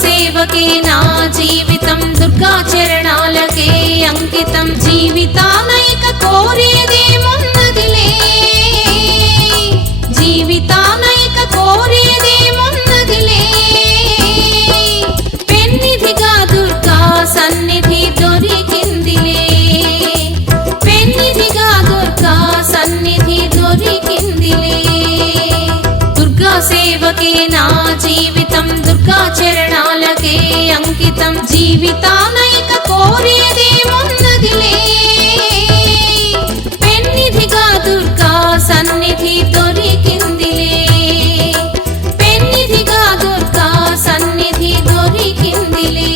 సేవకే నా జీవితం దుర్గా చరణాలకే అంకితం జీవితానైక కోరేదేమున్నదిలే జీవితానైక కోరేదేమున్నదిలే పెన్నిధిగా దుర్గా సన్నిధి దొరికిందిలే పెన్నిధిగా దుర్గా సన్నిధి దొరికిందిలే దుర్గా సేవకే నా జీవితం దుర్గా చరణాలకే అంకితం జీవితానైక కోరేదేమున్నదిలే పెన్నిధిగా దుర్గా సన్నిధి దొరికిందిలే పెన్నిధిగా దుర్గా సన్నిధి దొరికిందిలే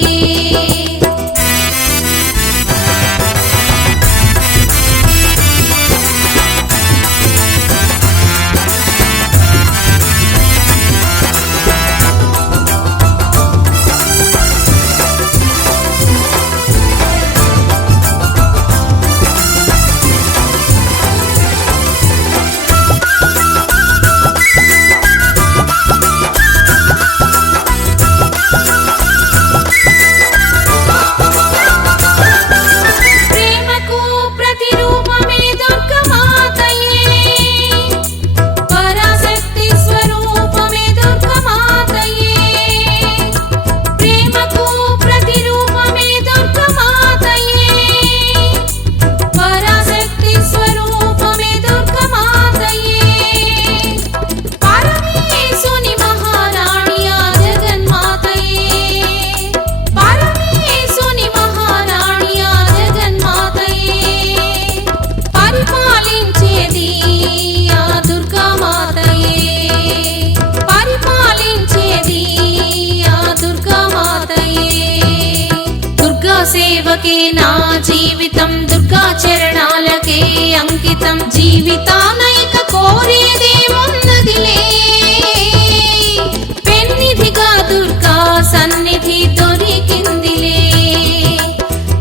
సేవకే నా జీవితం దుర్గా చరణాలకే అంకితం జీవితానైక కోరేదేమున్నదిలే పెన్నిధిగా దుర్గా సన్నిధి దొరికిందిలే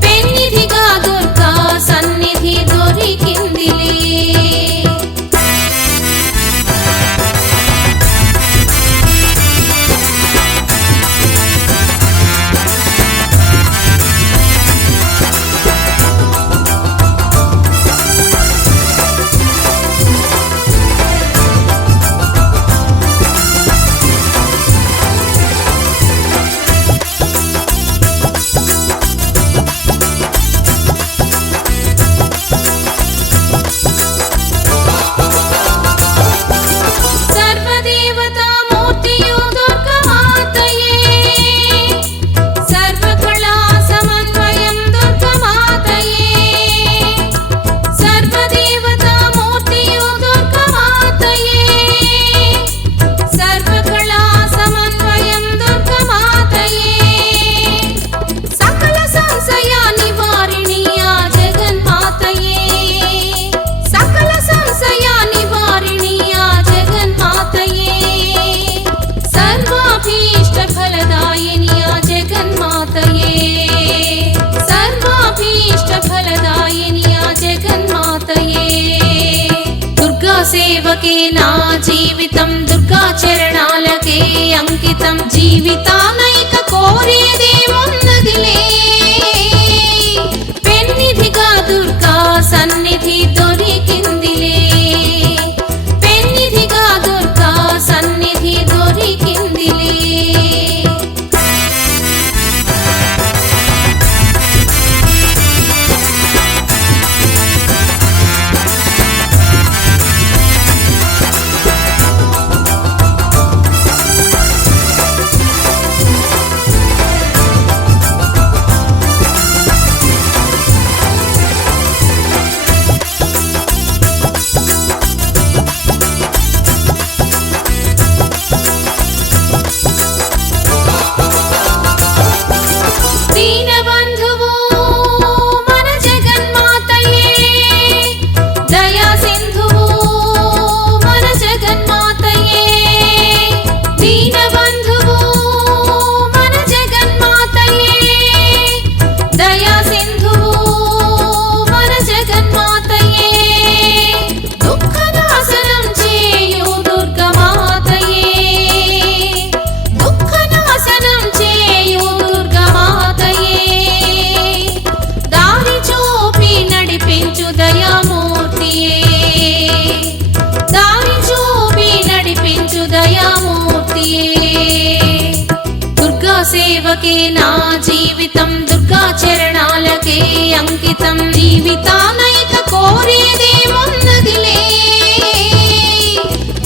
పెన్నిధిగా దుర్గా సన్నిధి దొరికిందిలే సేవకే నా జీవితం దుర్గా చరణాలకే అంకితం జీవితానైక కోరేదేమున్నదిలే పెన్నిధిగా దుర్గా సన్నిధి దొరికిందిలే పెన్నిధిగా దుర్గా సన్నిధి దొరికిందిలే నా జీవితం దుర్గా చరణాలకే అంకితం జీవితానైక కోరేదేమున్నదిలే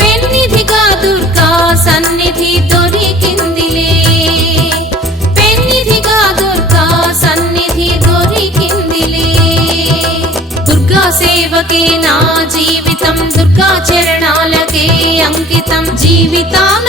పెన్నిధిగా దుర్గా సన్నిధి దొరికిందిలే పెన్నిధిగా దుర్గా సన్నిధి దొరికిందిలే దుర్గా సేవకే నా జీవితం దుర్గా చరణాలకే అంకితం జీవితాన